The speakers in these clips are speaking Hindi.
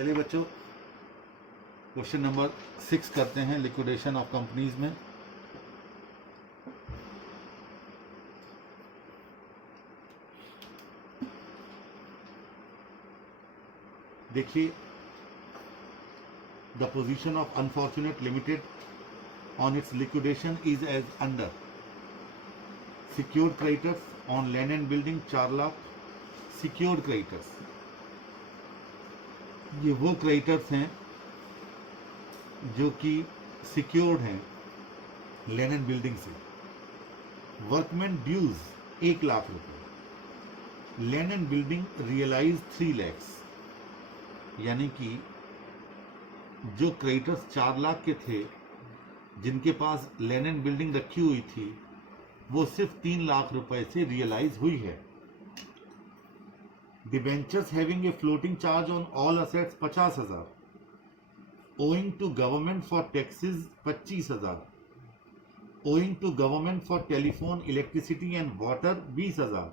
चलिए बच्चों, क्वेश्चन नंबर 6 करते हैं लिक्विडेशन ऑफ कंपनीज में। देखिए, the position of unfortunate limited on its liquidation is as under. Secured creditors on land and building 4 lakh. Secured creditors, ये वो क्रेडिटर्स हैं जो कि सिक्योर्ड हैं लैंड एंड बिल्डिंग से। वर्कमैन ड्यूज 1 लाख रुपए, land and building realise 3 lakhs. यानी कि जो क्रेडिटर्स 4 लाख के थे, जिनके पास लैंड एंड बिल्डिंग रखी हुई थी, वो सिर्फ 3 लाख रुपए से रियलाइज हुई है। Debentures having a floating charge on all assets 50,000, owing to government for taxes 25,000, owing to government for telephone, electricity and water 20,000,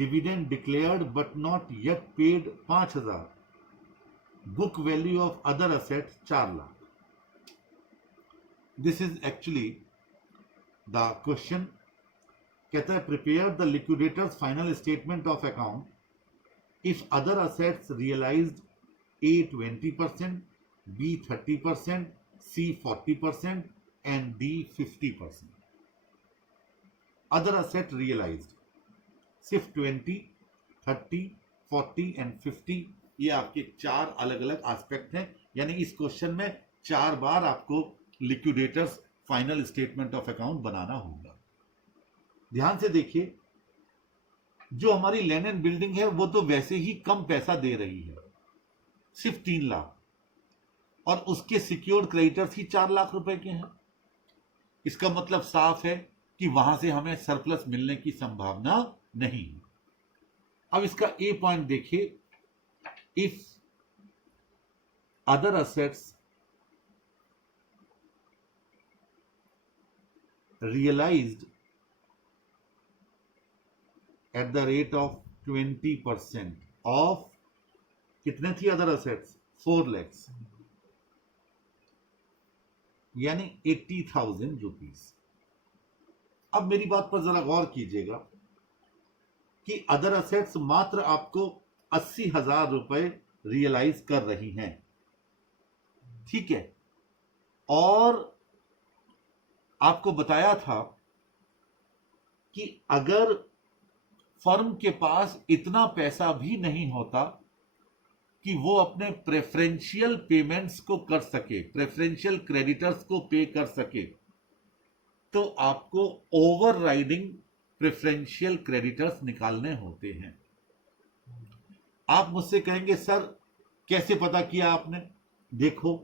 dividend declared but not yet paid 5,000, book value of other assets 4 lakh. This is actually the question. कहता है prepare the liquidator's final statement of account if other assets realized A 20%, B 30%, C 40% and D 50%. Other asset realized सिर्फ 20, 30, 40 and 50, ये आपके 4 अलग अलग एस्पेक्ट हैं। यानी इस क्वेश्चन में 4 बार आपको liquidators final statement of account बनाना होगा। ध्यान से देखिए, जो हमारी लैंड एंड बिल्डिंग है वो तो वैसे ही कम पैसा दे रही है, सिर्फ 3 लाख, और उसके सिक्योर्ड क्रेडिटर्स ही 4 लाख रुपए के हैं। इसका मतलब साफ है कि वहां से हमें सरप्लस मिलने की संभावना नहीं है। अब इसका ए पॉइंट देखिए, if other assets realised at the rate of 20% of, कितने थी अदर असेट्स? 4 लैक्स, यानी 80,000 रुपीज। अब मेरी बात पर जरा गौर कीजिएगा कि अदर असेट्स मात्र आपको 80,000 रुपए रियलाइज कर रही हैं, ठीक है। और आपको बताया था कि अगर फर्म के पास इतना पैसा भी नहीं होता कि वो अपने प्रेफरेंशियल पेमेंट्स को कर सके, प्रेफरेंशियल क्रेडिटर्स को पे कर सके, तो आपको ओवरराइडिंग प्रेफरेंशियल क्रेडिटर्स निकालने होते हैं। आप मुझसे कहेंगे सर कैसे पता किया आपने? देखो,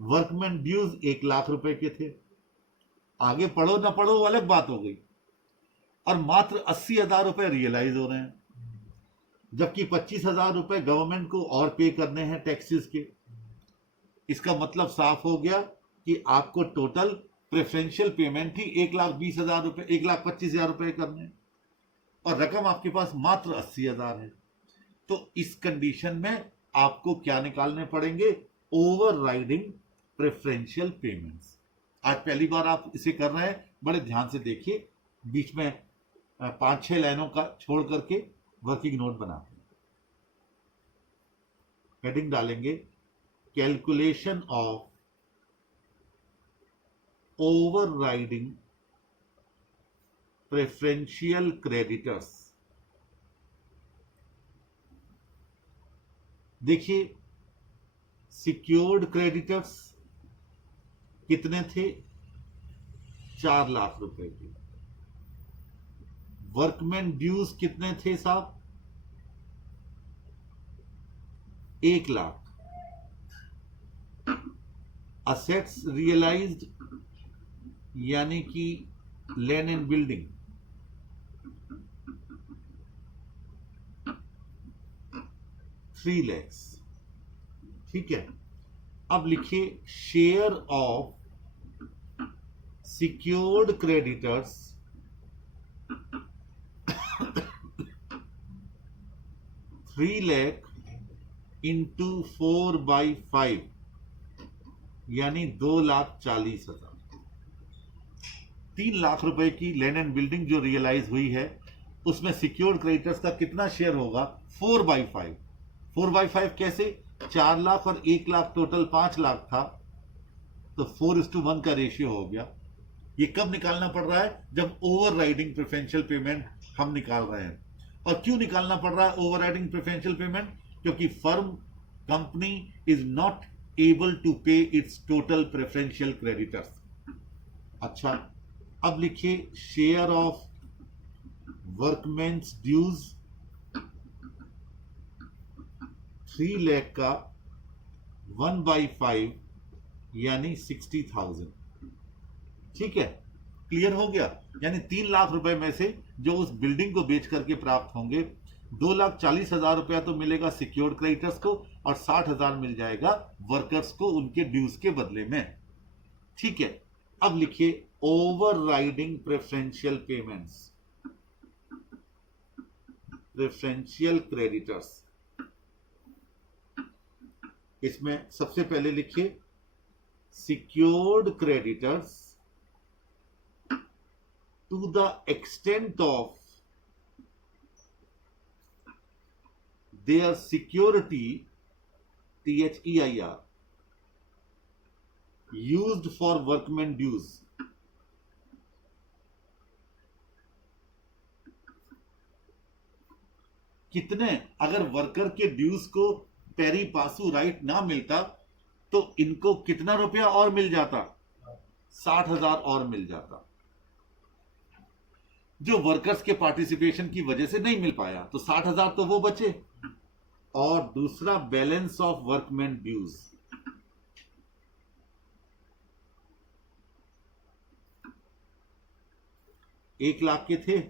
वर्कमैन ड्यूज 1 लाख रुपए के थे, आगे पढ़ो ना पढ़ो वो अलग बात हो गई, और मात्र 80,000 रुपए रियलाइज हो रहे हैं, जबकि 25,000 रुपए गवर्नमेंट को और पे करने हैं टैक्सेस के। इसका मतलब साफ हो गया कि आपको टोटल प्रेफरेंशियल पेमेंट ही 1,20,000 रुपए, 1,25,000 रुपए करने हैं, और रकम आपके पास मात्र 80,000 है। तो इस कंडीशन में आपको क्या निकालने पड़ेंगे? Overriding preferential payments. आज पहली बार आप इसे कर रहे हैं, बड़े ध्यान से देखिए, बीच में 5-6 लाइनों का छोड़ करके वर्किंग नोट बनाते हैं। हेडिंग डालेंगे calculation of overriding preferential creditors. देखिए, सिक्योर्ड क्रेडिटर्स कितने थे? 4 लाख रुपए के। वर्कमैन ड्यूज कितने थे साहब? 1 लाख। असेट्स रियलाइज्ड यानी कि लैंड एंड बिल्डिंग 3 लैक्स, ठीक है। अब लिखिए share of secured creditors 3 lakh into 4/5 यानी 2,40,000। 3 लाख रुपए की लैंड एंड बिल्डिंग जो रियलाइज हुई है, उसमें सिक्योर्ड क्रेडिटर्स का कितना शेयर होगा? 4/5। 4/5 कैसे? 4 लाख और 1 लाख, टोटल 5 लाख था, तो 4:1 का रेशियो हो गया। ये कब निकालना पड़ रहा है? जब ओवर राइडिंग प्रेफरेंशियल पेमेंट हम निकाल रहे हैं। और क्यों निकालना पड़ रहा है ओवर राइडिंग प्रेफरेंशियल पेमेंट? क्योंकि firm, company is not able to pay its total preferential creditors. अच्छा, अब लिखिए share of workmen's dues 3 lakh का 1/5 यानी 60,000। ठीक है, क्लियर हो गया? यानी 3 लाख रुपए में से जो उस बिल्डिंग को बेच करके प्राप्त होंगे, 2,40,000 रुपया तो मिलेगा सिक्योर्ड क्रेडिटर्स को और 60,000 मिल जाएगा वर्कर्स को उनके ड्यूज के बदले में। ठीक है, अब लिखिए over riding preferential payments, preferential creditors. इसमें सबसे पहले लिखिए secured creditors to the extent of their security, THEIR, used for workmen dues, कितने? अगर वर्कर के ड्यूज को पेरी पासू राइट ना मिलता तो इनको कितना रुपया और मिल जाता? 60,000 और मिल जाता, जो वर्कर्स के पार्टिसिपेशन की वजह से नहीं मिल पाया, तो 60,000 तो वो बचे। और दूसरा बैलेंस ऑफ वर्कमैन ड्यूज, एक लाख के थे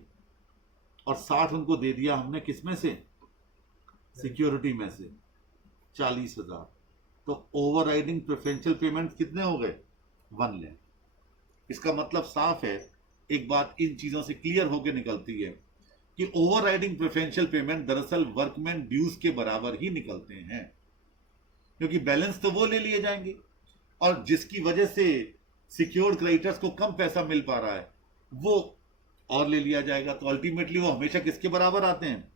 और 60 उनको दे दिया हमने, किसमें से? सिक्योरिटी में से, 40,000। तो ओवरराइडिंग प्रेफरेंशियल पेमेंट कितने हो गए? 1 लाख। इसका मतलब साफ है, एक बात इन चीजों से क्लियर होकर निकलती है कि ओवरराइडिंग प्रेफरेंशियल पेमेंट दरअसल वर्कमैन ड्यूज के बराबर ही निकलते हैं, क्योंकि बैलेंस तो वो ले लिए जाएंगे और जिसकी वजह से सिक्योर्ड क्रेडिटर्स को कम पैसा मिल पा रहा है वो और ले लिया जाएगा। तो अल्टीमेटली वो हमेशा किसके बराबर आते हैं?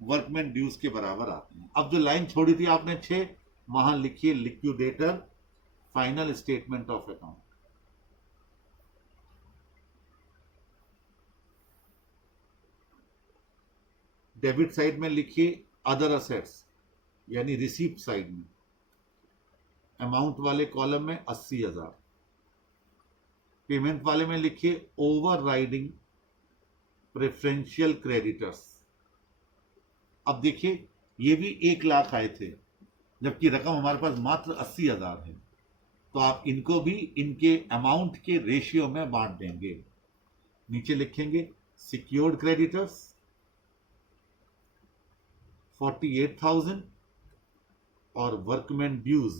वर्कमैन ड्यूज के बराबर आते हैं। अब जो लाइन छोड़ी थी आपने 6, वहां लिखिए liquidator final statement of account. Debit side में लिखिए अदर असेट्स, यानी रिसीप्ट साइड में अमाउंट वाले कॉलम में 80,000, पेमेंट वाले में लिखिए ओवर राइडिंग प्रेफरेंशियल क्रेडिटर्स। अब देखिए ये भी 1 लाख आए थे, जबकि रकम हमारे पास मात्र 80,000 है, तो आप इनको भी इनके अमाउंट के रेशियो में बांट देंगे। नीचे लिखेंगे सिक्योर्ड क्रेडिटर्स 48,000 और वर्कमैन ड्यूज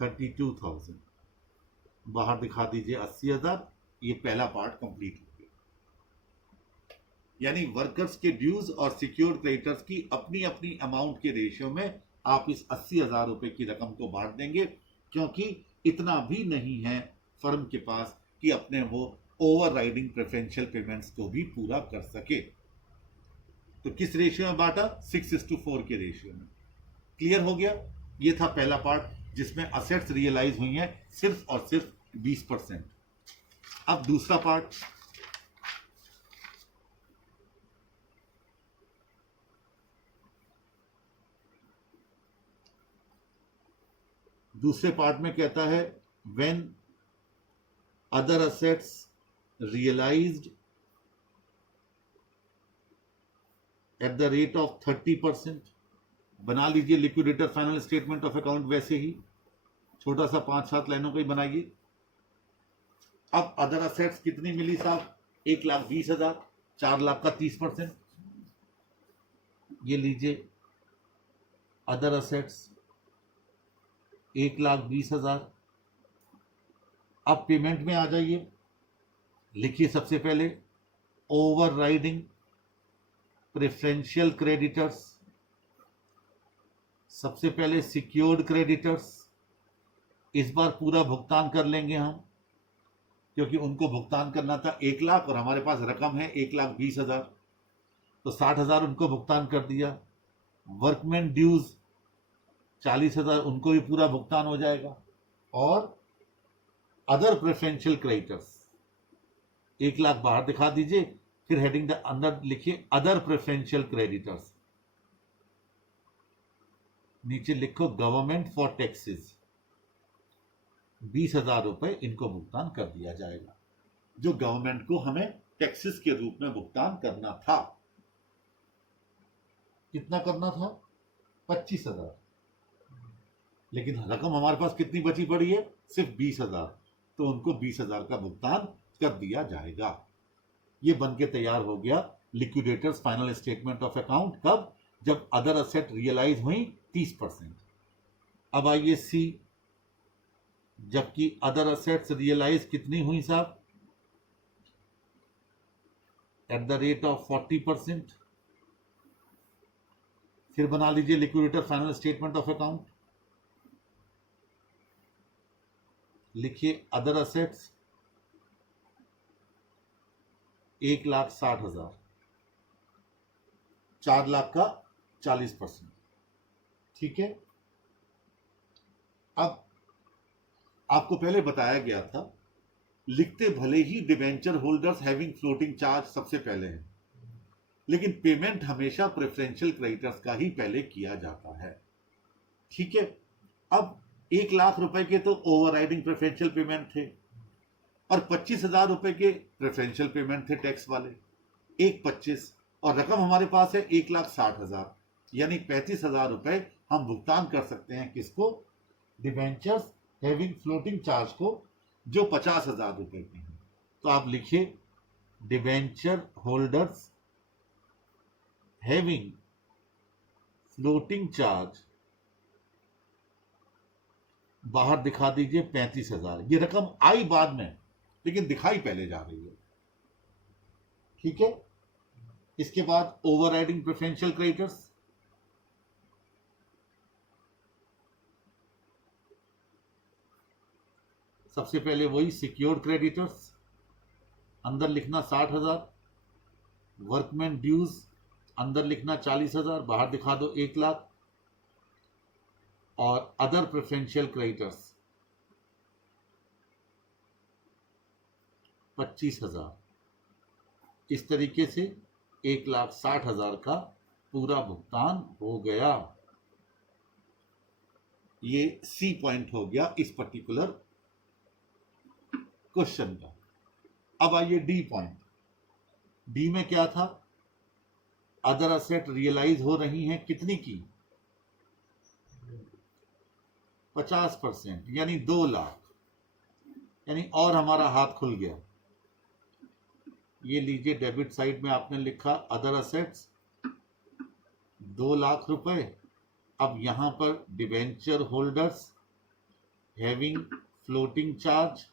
32,000। बाहर दिखा दीजिए 80,000। ये पहला पार्ट कंप्लीट हो गया। यानी वर्कर्स के ड्यूज और सिक्योर्ड क्रेडिटर्स की अपनी अपनी अमाउंट के रेशियो में आप इस 80,000 रुपए की रकम को बांट देंगे, क्योंकि इतना भी नहीं है फर्म के पास कि अपने वो ओवर राइडिंग प्रेफरेंशियल पेमेंट्स को भी पूरा कर सके। तो किस रेशियो में बांटा? 6:4 के रेशियो में। क्लियर हो गया? ये था पहला पार्ट जिसमें असेट्स रियलाइज हुई हैं सिर्फ और सिर्फ 20%। अब दूसरा पार्ट, दूसरे पार्ट में कहता है when other assets realised at the rate of 30%। बना लीजिए liquidator final statement of account वैसे ही, छोटा सा 5-7 लाइनों का ही बनाइए। अब अदर असेट्स कितनी मिली साहब? 1,20,000, 4 लाख का 30%। ये लीजिए अदर असेट्स 1,20,000। अब पेमेंट में आ जाइए, लिखिए सबसे पहले ओवर राइडिंग प्रेफरेंशियल क्रेडिटर्स सबसे पहले सिक्योर्ड क्रेडिटर्स, इस बार पूरा भुगतान कर लेंगे हम, क्योंकि उनको भुगतान करना था 1 लाख और हमारे पास रकम है 1,20,000, तो 60,000 उनको भुगतान कर दिया। वर्कमैन ड्यूज 40,000, उनको भी पूरा भुगतान हो जाएगा। और अदर प्रेफरेंशियल क्रेडिटर्स 1 लाख बाहर दिखा दीजिए, फिर हेडिंग अंदर लिखिए अदर प्रेफरेंशियल क्रेडिटर्स, नीचे लिखो गवर्नमेंट फॉर टैक्सेस, 20,000 रुपए इनको भुगतान कर दिया जाएगा, जो गवर्नमेंट को हमें टैक्सेस के रूप में भुगतान करना था। कितना करना था? 25,000, लेकिन रकम हमारे पास कितनी बची पड़ी है? सिर्फ 20,000, तो उनको 20,000 का भुगतान कर दिया जाएगा। ये बन के तैयार हो गया liquidators final statement of account. कब? जब अदर असेट रियलाइज हुई 30%। अब आइए सी, जबकि अदर असेट्स रियलाइज कितनी हुई साहब? Eight the rate of 40%। फिर बना लीजिए liquidator final statement of account, लिखिए अदर असेट्स 1,60,000, 4 लाख का 40%। ठीक है। अब आपको पहले बताया गया था, लिखते भले ही debenture holders having floating charge सबसे पहले है, लेकिन पेमेंट हमेशा प्रेफरेंशियल क्रेडिटर्स का ही पहले किया जाता है। ठीक है। अब 1,00,000 रुपए के तो ओवरराइडिंग प्रेफरेंशियल पेमेंट थे और 25,000 रुपए के प्रेफरेंशियल पेमेंट थे टैक्स वाले, 1,25, और रकम हमारे पास है 1,60,000, यानी 35,000 रुपए हम भुगतान कर सकते हैं। किसको? डिबेंचर्स हैविंग फ्लोटिंग चार्ज को, जो 50,000 रुपए के हैं। तो आप लिखिए debenture holders having floating charge, बाहर दिखा दीजिए 35,000। ये रकम आई बाद में, लेकिन दिखाई पहले जा रही है। ठीक है। इसके बाद ओवरराइडिंग प्रेफरेंशियल क्रेडिटर्स, सबसे पहले वही सिक्योर्ड क्रेडिटर्स, अंदर लिखना 60,000, वर्कमैन ड्यूज अंदर लिखना 40,000, बाहर दिखा दो 1,00,000, और अदर प्रेफरेंशियल क्रेडिटर्स 25,000। इस तरीके से 1,60,000 का पूरा भुगतान हो गया। ये सी पॉइंट हो गया इस पर्टिकुलर क्वेश्चन का। अब आइए डी पॉइंट। डी में क्या था? अदर असेट रियलाइज हो रही हैं कितनी की? 50%, यानी 2,00,000, यानी और हमारा हाथ खुल गया। ये लीजिए, डेबिट साइड में आपने लिखा अदर असेट्स 2,00,000 रुपए। अब यहां पर debenture holders having floating charge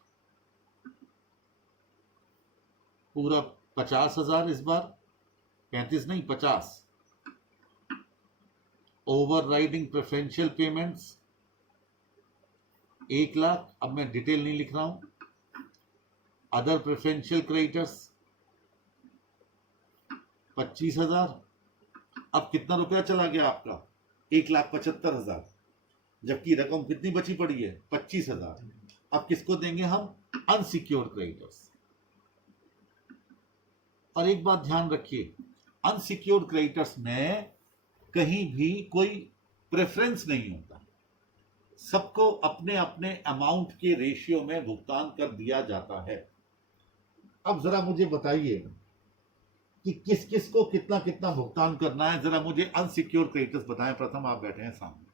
पूरा 50,000, इस बार 35 नहीं 50। ओवरराइडिंग प्रेफरेंशियल पेमेंट्स 1,00,000, अब मैं डिटेल नहीं लिख रहा हूं। Other preferential creditors 25,000। अब कितना रुपया चला गया आपका? 1,75,000, जबकि रकम कितनी बची पड़ी है? 25,000। अब किसको देंगे हम? Unsecured creditors. और एक बात ध्यान रखिए, अनसिक्योर्ड क्रेडिटर्स में कहीं भी कोई प्रेफरेंस नहीं होता, सबको अपने अपने अमाउंट के रेशियो में भुगतान कर दिया जाता है। अब जरा मुझे बताइए कि किस किस को कितना कितना भुगतान करना है। जरा मुझे अनसिक्योर्ड क्रेडिटर्स बताएं। प्रथम आप बैठे हैं सामने।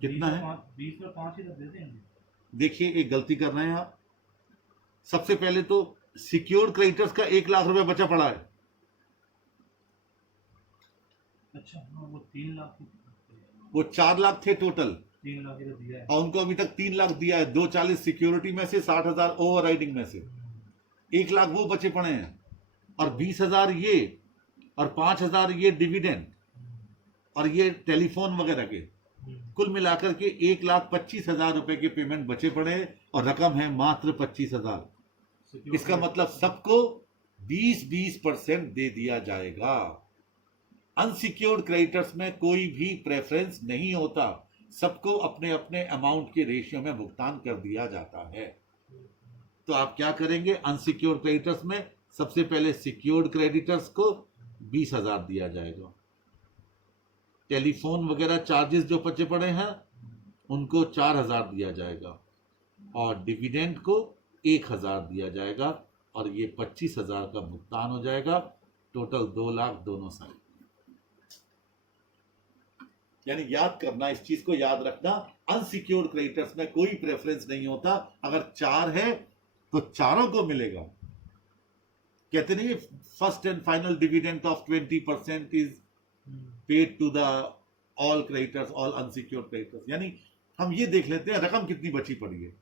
कितना है? 20 और 5 ही तो दे देंगे। देखिए, एक गलती कर रहे हैं आप। सबसे पहले तो सिक्योर्ड क्रेडिटर्स का 1,00,000 रुपया बचा पड़ा है। अच्छा हाँ, वो 3,00,000 वो 4 लाख थे टोटल 3 लाख ही तो दिया है। और उनको अभी तक 3 लाख दिया है, 240 सिक्योरिटी में से, 60,000 ओवर राइडिंग में से, 1 लाख वो बचे पड़े हैं और 20,000 ये और 5,000 ये डिविडेंड और ये टेलीफोन वगैरह के, कुल मिलाकर के 1,25,000 रुपए के पेमेंट बचे पड़े हैं और रकम है मात्र 25,000। इसका मतलब सबको 20% दे दिया जाएगा। अनसिक्योर्ड क्रेडिटर्स में कोई भी प्रेफरेंस नहीं होता, सबको अपने अपने अमाउंट के रेशियो में भुगतान कर दिया जाता है। तो आप क्या करेंगे? अनसिक्योर्ड क्रेडिटर्स में सबसे पहले सिक्योर्ड क्रेडिटर्स को 20,000 दिया जाएगा, टेलीफोन वगैरह चार्जेस जो बचे पड़े हैं उनको 4,000 दिया जाएगा और डिविडेंड को 1,000 दिया जाएगा और ये 25,000 का भुगतान हो जाएगा। टोटल 2 लाख दोनों साइड। यानी याद करना, इस चीज को याद रखना, अनसिक्योर्ड क्रेडिटर्स में कोई प्रेफरेंस नहीं होता। अगर 4 है तो चारों को मिलेगा। कहते नहीं first and final dividend of 20% is paid to the all creditors, all unsecured creditors. यानी हम ये देख लेते हैं रकम कितनी बची पड़ी है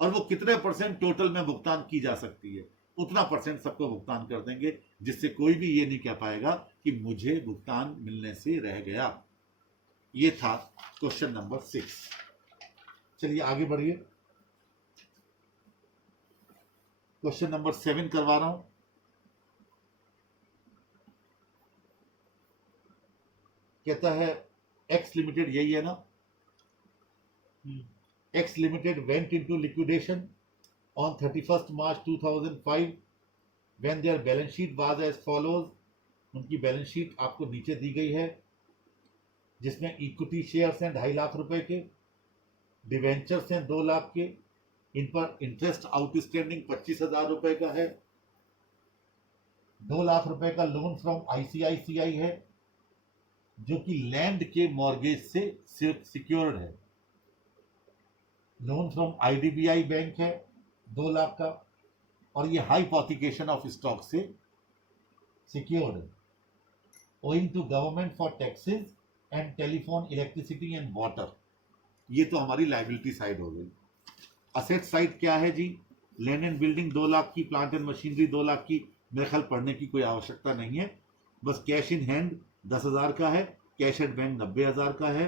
और वो कितने % टोटल में भुगतान की जा सकती है, उतना % सबको भुगतान कर देंगे, जिससे कोई भी ये नहीं कह पाएगा कि मुझे भुगतान मिलने से रह गया। ये था क्वेश्चन नंबर 6। चलिए आगे बढ़िए, क्वेश्चन नंबर 7 करवा रहा हूं। कहता है एक्स लिमिटेड, यही है ना, X limited went into liquidation on 31st March 2005 when their balance sheet was as follows. उनकी बैलेंस शीट आपको नीचे दी गई है, जिसमें इक्विटी शेयर्स हैं 2.5 लाख रुपए के, डिवेंचर्स हैं 2 लाख के, इन पर इंटरेस्ट आउटस्टैंडिंग 25,000 रुपए का है, 2 लाख रुपए का लोन फ्रॉम ICICI है जो कि लैंड के मॉर्गेज से सिक्योर्ड है, लोन फ्रॉम IDBI बैंक है 2 लाख का और ये हाइपोथिकेशन ऑफ स्टॉक से सिक्योर्ड है। Owing to government for taxes and telephone, electricity and water. ये तो हमारी लाइबिलिटी साइड हो गई। असेट साइड क्या है जी? लैंड एंड बिल्डिंग 2 लाख की, प्लांट एंड मशीनरी 2 लाख की। मेरे ख्याल पढ़ने की कोई आवश्यकता नहीं है, बस कैश इन हैंड 10,000 का है, कैश एट बैंक 90,000 का है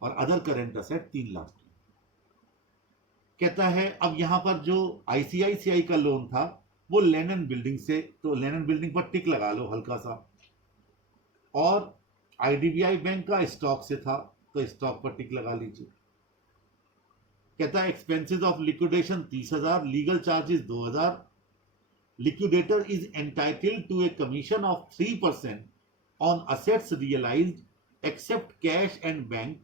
और अदर करेंट असेट 3 लाख की। कहता है अब यहां पर जो ICICI का लोन था वो लैंड एंड बिल्डिंग से, तो लैंड एंड बिल्डिंग पर टिक लगा लो हल्का सा, और IDBI बैंक का स्टॉक से था तो स्टॉक पर टिक लगा लीजिए। कहता है expenses of liquidation 30,000, legal charges 2,000। Liquidator is entitled to a commission of 3% on assets realised except cash and bank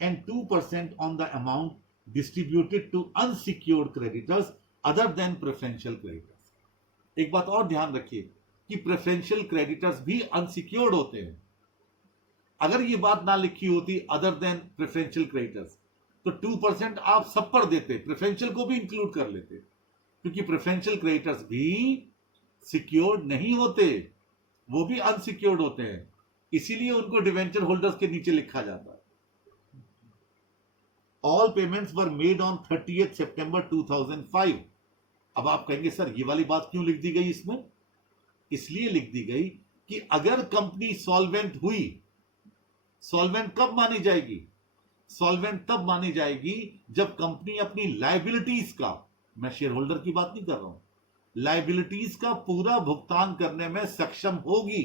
and 2% on the amount distributed to unsecured creditors other than preferential creditors. एक बात और ध्यान रखिए कि प्रेफरेंशियल क्रेडिटर्स भी अनसिक्योर्ड होते हैं। अगर ये बात ना लिखी होती अदर देन प्रेफरेंशियल क्रेडिटर्स तो 2% आप सब पर देते, प्रेफरेंशियल को भी इंक्लूड कर लेते, क्योंकि प्रेफरेंशियल क्रेडिटर्स भी सिक्योर्ड नहीं होते, वो भी अनसिक्योर्ड होते हैं, इसीलिए उनको डिवेंचर होल्डर्स के नीचे लिखा जाता है। All payments were made on 30th September 2005। अब आप कहेंगे सर ये वाली बात क्यों लिख दी गई इसमें? इसलिए लिख दी गई कि अगर कंपनी सॉल्वेंट हुई, सॉल्वेंट कब मानी जाएगी? सॉल्वेंट तब मानी जाएगी जब कंपनी अपनी लायबिलिटीज का, मैं शेयर होल्डर की बात नहीं कर रहा हूं, लायबिलिटीज का पूरा भुगतान करने में सक्षम होगी,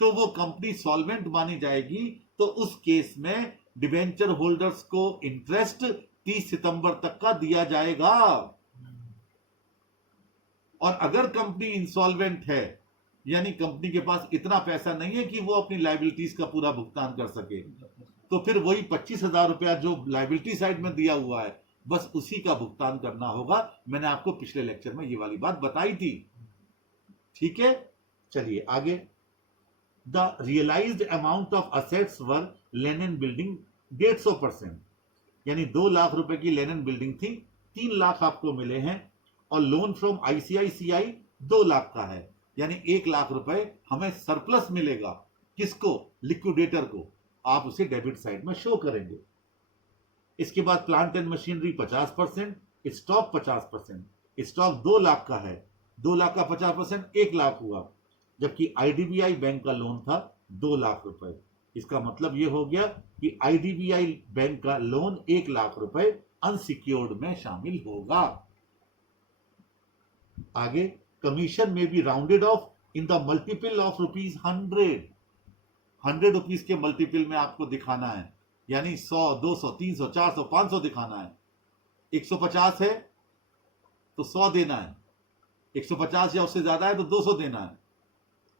तो वो कंपनी सॉल्वेंट मानी जाएगी। तो उस केस में डिवेंचर होल्डर्स को इंटरेस्ट 30 सितंबर तक का दिया जाएगा। और अगर कंपनी इंसॉल्वेंट है, यानी कंपनी के पास इतना पैसा नहीं है कि वो अपनी लायबिलिटीज का पूरा भुगतान कर सके, तो फिर वही 25,000 रुपया जो लायबिलिटी साइड में दिया हुआ है बस उसी का भुगतान करना होगा। मैंने आपको पिछले लेक्चर में ये वाली बात बताई थी, ठीक है। चलिए आगे। The realised amount of assets were land and building 150%, यानी 2 लाख रुपए की लैंड एंड बिल्डिंग थी, 3 लाख आपको मिले हैं, और लोन फ्रॉम ICICI 2 लाख का है, यानी 1 लाख रुपए हमें सरप्लस मिलेगा। किसको? लिक्विडेटर को। आप उसे डेबिट साइड में शो करेंगे। इसके बाद plant and machinery 50%, stock 50%। Stock 2 lakh का है, 2 लाख का 50% 1 लाख हुआ, जबकि आईडीबीआई बैंक का लोन था 2 लाख रुपए। इसका मतलब यह हो गया कि आईडीबीआई बैंक का लोन 1 लाख रुपए अनसिक्योर्ड में शामिल होगा। आगे, कमीशन में be rounded off in the multiple of ₹100। 100 rupees के मल्टीपल में आपको दिखाना है, यानी 100, 200, 300, 400, 500 दिखाना है। 150 है तो 100 देना है, 150 या उससे ज्यादा है तो 200 देना है,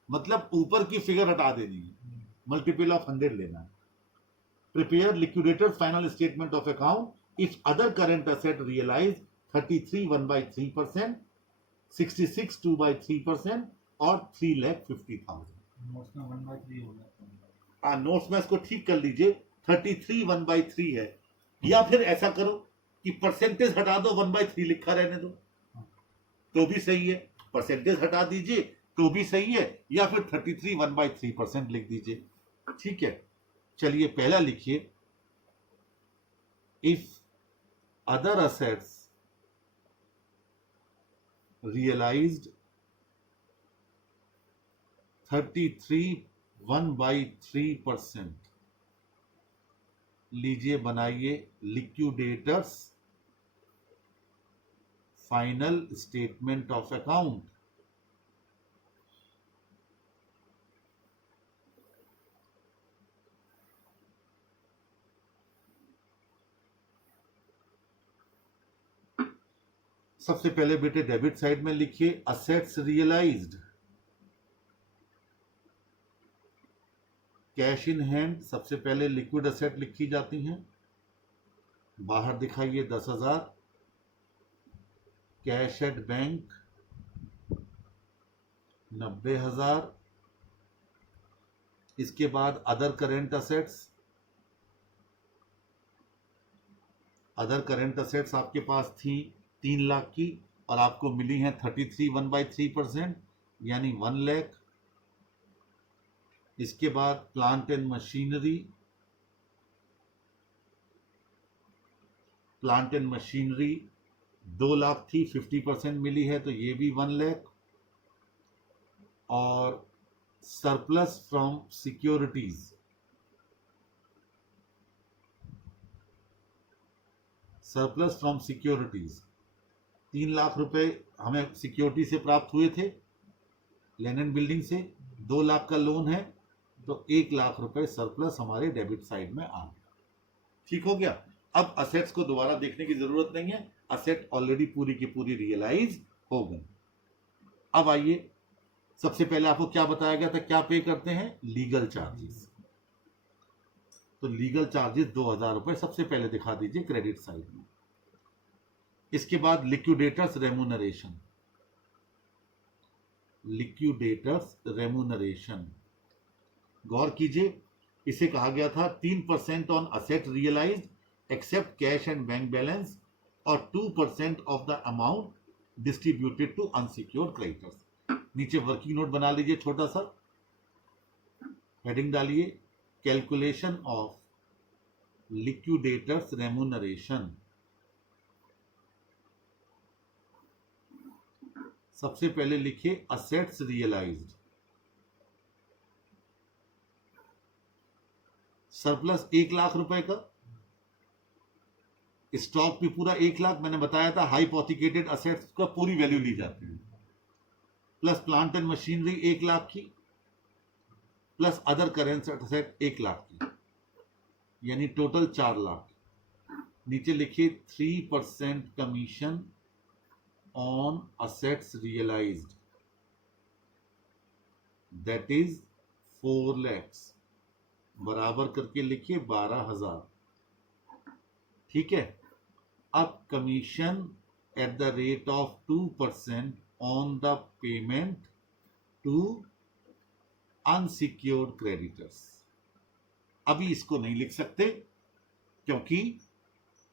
मतलब ऊपर की फिगर हटा देनी है, मल्टीपल ऑफ 100 लेना है। Prepare liquidator final statement of account if other current asset realise 33 1/3%, 66 2/3% और 3,50,000। नोट्स में 1/3 हो गया। नोट्स में इसको ठीक कर लीजिए, 33 1/3 है, या फिर ऐसा करो कि परसेंटेज हटा दो, 1/3 लिखा रहने दो तो भी सही है, परसेंटेज हटा दीजिए तो भी सही है, या फिर 33 1/3% लिख दीजिए। ठीक है, चलिए पहला लिखिए, इफ अदर असेट्स रियलाइज्ड 33 1/3%, लीजिए बनाइए liquidator's final statement of account. सबसे पहले बेटे डेबिट साइड में लिखिए assets realised, cash in hand सबसे पहले लिक्विड असेट लिखी जाती हैं, बाहर दिखाइए 10,000, कैश एट बैंक 90,000। इसके बाद other current assets, other current assets आपके पास थी 3 लाख की और आपको मिली हैं 33 1/3%, यानी 1 लाख। इसके बाद plant and machinery, plant and machinery 2 lakh थी, 50% मिली है तो ये भी 1 लाख। और surplus from securities, surplus from securities 3 lakh रुपए हमें सिक्योरिटी से प्राप्त हुए थे, लेनिन बिल्डिंग से, 2 लाख का लोन है तो 1 लाख रुपए सरप्लस हमारे डेबिट साइड में आ गया। ठीक हो गया। अब असेट्स को दोबारा देखने की जरूरत नहीं है, असेट ऑलरेडी पूरी की पूरी रियलाइज हो गई। अब आइए, सबसे पहले आपको क्या बताया गया था, क्या पे करते हैं, लीगल चार्जेस। तो लीगल चार्जेस 2,000 रुपए सबसे पहले दिखा दीजिए क्रेडिट साइड में। इसके बाद लिक्विडेटर्स रेम्यूनरेशन, लिक्विडेटर्स रेम्यूनरेशन, गौर कीजिए, इसे कहा गया था 3% on asset realised except cash and bank balance और 2% of the amount distributed to unsecured creditors. नीचे वर्किंग नोट बना लीजिए छोटा सा, हेडिंग डालिए कैलकुलेशन ऑफ लिक्विडेटर्स रेम्यूनरेशन। सबसे पहले लिखिए असेट्स रियलाइज्ड, सरप्लस 1 लाख रुपए का, स्टॉक भी पूरा 1 लाख, मैंने बताया था हाइपोथिकेटेड असेट्स का पूरी वैल्यू ली जाती है, plus plant and machinery 1 lakh की, plus other current asset 1 lakh की, यानी टोटल 4 लाख। नीचे लिखिए 3% commission on assets realised, that is 4 lakhs, बराबर करके लिखिए 12,000। ठीक है। अब commission at the rate of 2% on the payment to unsecured creditors. अभी इसको नहीं लिख सकते क्योंकि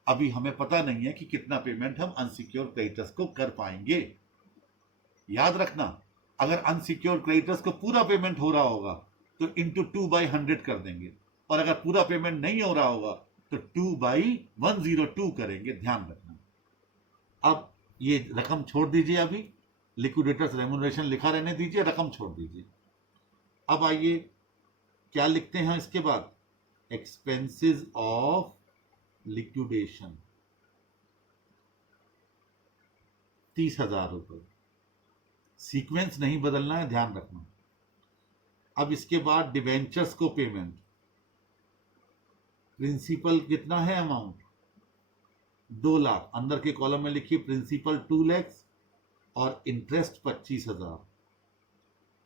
अभी हमें पता नहीं है कि कितना पेमेंट हम अनसिक्योर्ड क्रेडिटर्स को कर पाएंगे। याद रखना, अगर अनसिक्योर्ड क्रेडिटर्स को पूरा पेमेंट हो रहा होगा तो इंटू 2/100 कर देंगे, और अगर पूरा पेमेंट नहीं हो रहा होगा तो 2/102 करेंगे, ध्यान रखना। अब ये रकम छोड़ दीजिए, अभी लिक्विडेटर्स रेम्यूनरेशन लिखा रहने दीजिए, रकम छोड़ दीजिए। अब आइए क्या लिखते हैं इसके बाद, एक्सपेंसेस ऑफ लिक्विडेशन 30,000 रुपए। सीक्वेंस नहीं बदलना है, ध्यान रखना। अब इसके बाद डिवेंचर्स को पेमेंट, प्रिंसिपल कितना है अमाउंट 2 लाख, अंदर के कॉलम में लिखिए प्रिंसिपल 2 लाख और इंटरेस्ट 25,000,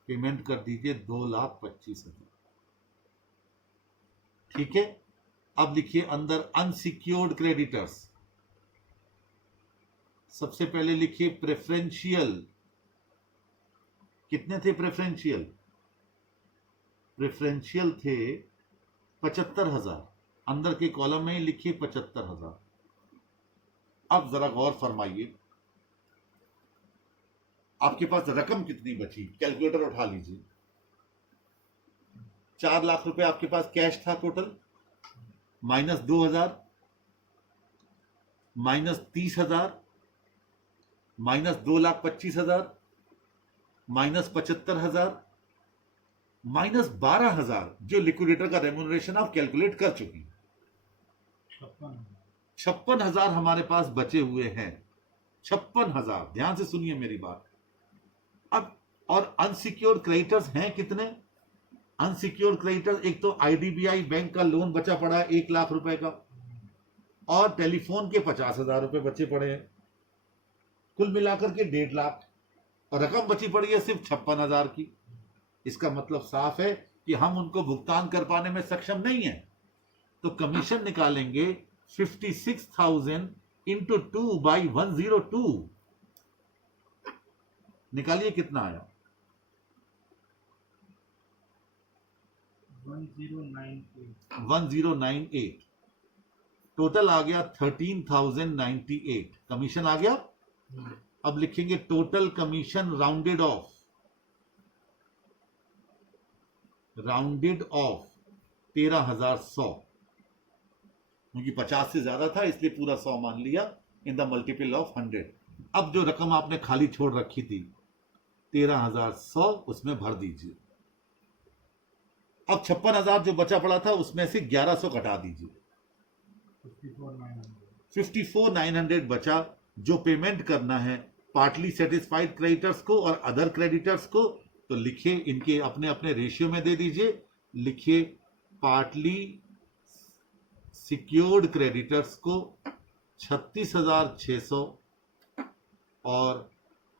पेमेंट कर दीजिए 2,25,000। ठीक है। अब लिखिए अंदर अनसिक्योर्ड क्रेडिटर्स, सबसे पहले लिखिए प्रेफरेंशियल, कितने थे प्रेफरेंशियल, प्रेफरेंशियल थे 75,000, अंदर के कॉलम में ही लिखिए 75,000। अब जरा गौर फरमाइए, आपके पास रकम कितनी बची, कैलकुलेटर उठा लीजिए। 4 लाख रुपए आपके पास कैश था total, minus 2,000, minus 30,000, minus 2,25,000, minus 75,000, minus 12,000 जो लिक्विडेटर का रेम्यूनरेशन आप कैलकुलेट कर चुकी हैं। 56,000 हमारे पास बचे हुए हैं, 56,000। ध्यान से सुनिए मेरी बात। अब और अनसिक्योर्ड क्रेडिटर्स हैं कितने, अनसिक्योर्ड क्रेडिटर्स एक तो आईडीबीआई बैंक का लोन बचा पड़ा है 1 लाख रुपए का, और टेलीफोन के 50,000 रुपए बचे पड़े हैं, कुल मिलाकर के 1.5 लाख, और रकम बची पड़ी है सिर्फ 56,000 की। इसका मतलब साफ है कि हम उनको भुगतान कर पाने में सक्षम नहीं है। तो कमीशन निकालेंगे 56,000 इंटू 2/102, निकालिए कितना आया, 1098। टोटल आ गया 13,098, कमीशन आ गया। अब लिखेंगे total commission rounded off, rounded off 13,100, क्योंकि 50 से ज्यादा था इसलिए पूरा 100 मान लिया, इन द मल्टीपल ऑफ 100। अब जो रकम आपने खाली छोड़ रखी थी 13,100, उसमें भर दीजिए। अब 56,000 जो बचा पड़ा था उसमें से 1,100 घटा दीजिए, 54,900 बचा, जो पेमेंट करना है पार्टली सेटिस्फाइड क्रेडिटर्स को और अदर क्रेडिटर्स को। तो लिखिए इनके अपने अपने रेशियो में दे दीजिए, लिखिए पार्टली सिक्योर्ड क्रेडिटर्स को 36,600 और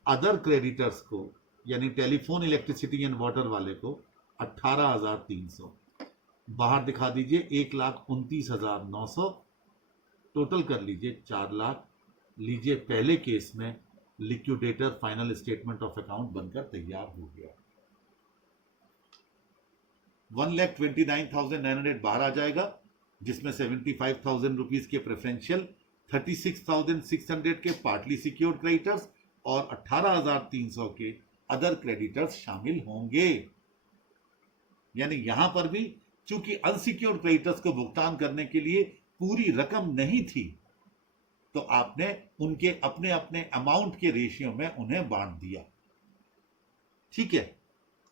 अदर क्रेडिटर्स को यानी टेलीफोन, इलेक्ट्रिसिटी एंड वाटर वाले को 18,300। बाहर दिखा दीजिए 1,29,900, टोटल कर लीजिए 4 लाख। लीजिए पहले केस में liquidator final statement of account बनकर तैयार हो गया। 1,29,900 बाहर आ जाएगा, जिसमें 75,000 रुपीज के प्रेफरेंशियल, 36,600 के पार्टली सिक्योर्ड क्रेडिटर्स और 18,300 के अदर क्रेडिटर्स शामिल होंगे। यानी यहां पर भी चूंकि अनसिक्योर्ड क्रेडिटर्स को भुगतान करने के लिए पूरी रकम नहीं थी, तो आपने उनके अपने अपने अमाउंट के रेशियो में उन्हें बांट दिया। ठीक है।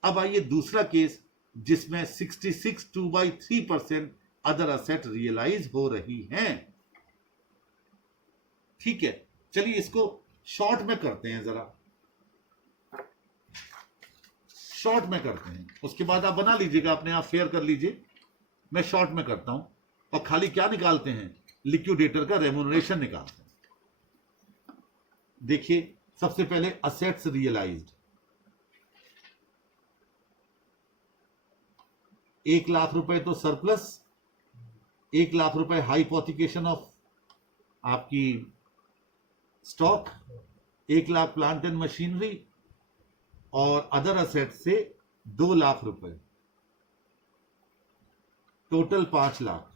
अब आइए दूसरा केस जिसमें 66 2/3% अदर असेट रियलाइज हो रही हैं। ठीक है, चलिए इसको शॉर्ट में करते हैं, जरा शॉर्ट में करते हैं, उसके बाद आप बना लीजिएगा, अपने आप फेयर कर लीजिए। मैं शॉर्ट में करता हूं और खाली क्या निकालते हैं, लिक्विडेटर का रेम्यूनरेशन निकालते हैं। देखिए सबसे पहले असेट्स रियलाइज्ड 1 लाख रुपए तो सरप्लस, 1 लाख रुपए हाइपोथिकेशन ऑफ आपकी stock, 1 lakh plant and machinery, और अदर असेट से 2 लाख रुपए, टोटल 5 लाख।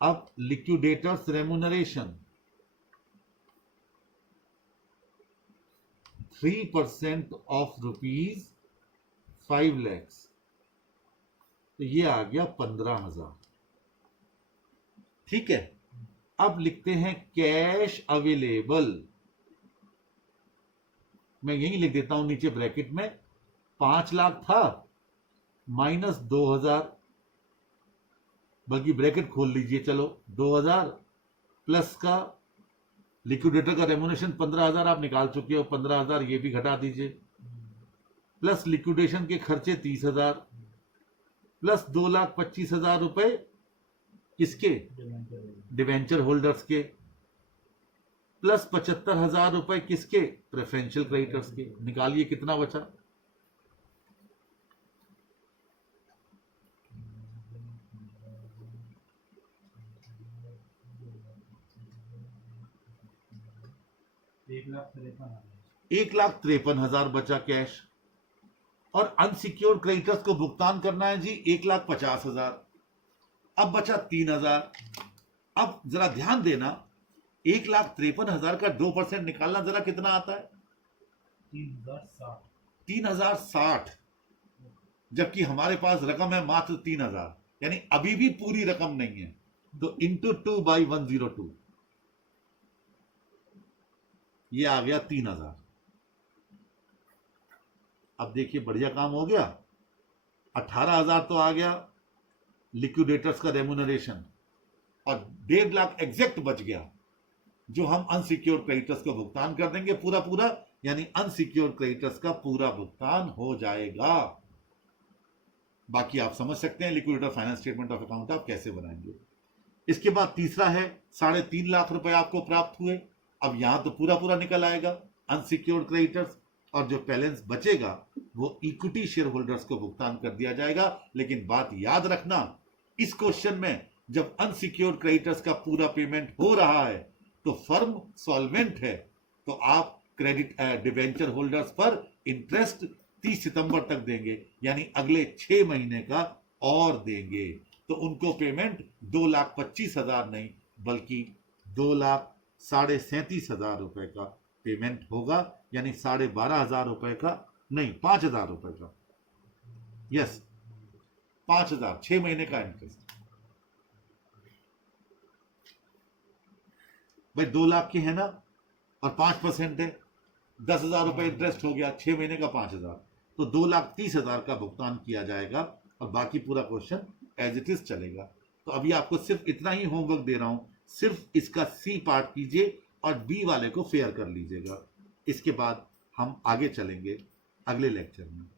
अब liquidators remuneration 3% of rupees 5 lakhs, तो ये आ गया 15,000। ठीक है, अब लिखते हैं कैश अवेलेबल। मैं यही लिख देता हूं नीचे ब्रैकेट में, 5 लाख था माइनस 2,000, बल्कि ब्रैकेट खोल लीजिए, चलो 2,000 प्लस का लिक्विडेटर का रेम्युनेशन 15,000 आप निकाल चुके हो, 15,000 ये भी घटा दीजिए, प्लस लिक्विडेशन के खर्चे 30,000, प्लस 2,25,000 रुपए किसके, डिवेंचर होल्डर्स के, प्लस 75,000 रुपए किसके, प्रेफरेंशियल क्रेडिटर्स के। निकालिए कितना बचा, एक लाख 53,000। 1,53,000 बचा कैश। और अनसिक्योर्ड क्रेडिटर्स को भुगतान करना है जी 1,50,000। अब बचा 3,000। अब जरा ध्यान देना, 1,53,000 का 2% निकालना जरा कितना आता है, 3,060। 3,060, जबकि हमारे पास रकम है मात्र 3,000, यानी अभी भी पूरी रकम नहीं है। तो इंटू 2/102, ये आ गया 3,000। अब देखिए बढ़िया काम हो गया, 18,000 तो आ गया लिक्विडेटर्स का रेम्युनरेशन, और 1.5 लाख एग्जैक्ट बच गया जो हम अनसिक्योर्ड क्रेडिटर्स को भुगतान कर देंगे पूरा पूरा, यानी अनसिक्योर्ड क्रेडिटर्स का पूरा भुगतान हो जाएगा। बाकी आप समझ सकते हैं liquidator finance statement of account आप कैसे बनाएंगे। इसके बाद तीसरा है 3.5 लाख रुपए आपको प्राप्त हुए। अब यहां तो पूरा पूरा निकल आएगा अनसिक्योर्ड क्रेडिटर्स, और जो बैलेंस बचेगा वो इक्विटी शेयर होल्डर्स को भुगतान कर दिया जाएगा। लेकिन बात याद रखना, इस क्वेश्चन में जब अनसिक्योर्ड क्रेडिटर्स का पूरा पेमेंट हो रहा है तो फर्म सॉल्वेंट है, तो आप क्रेडिट डिवेंचर होल्डर्स पर इंटरेस्ट 30 सितंबर तक देंगे, यानी अगले 6 महीने का और देंगे। तो उनको पेमेंट 2,25,000 नहीं बल्कि 2,37,500 रुपए का पेमेंट होगा, यानी 12,500 रुपए का नहीं, 5,000 रुपए का, यस 5,000, 6 महीने का इंटरेस्ट। भाई 2 लाख के है ना, और 5% है, 10,000 रुपए इंटरेस्ट हो गया, 6 महीने का 5,000, तो 2,30,000 का भुगतान किया जाएगा, और बाकी पूरा क्वेश्चन एज इट इज चलेगा। तो अभी आपको सिर्फ इतना ही होमवर्क दे रहा हूं, सिर्फ इसका सी पार्ट कीजिए और बी वाले को फेयर कर लीजिएगा। इसके बाद हम आगे चलेंगे अगले लेक्चर में।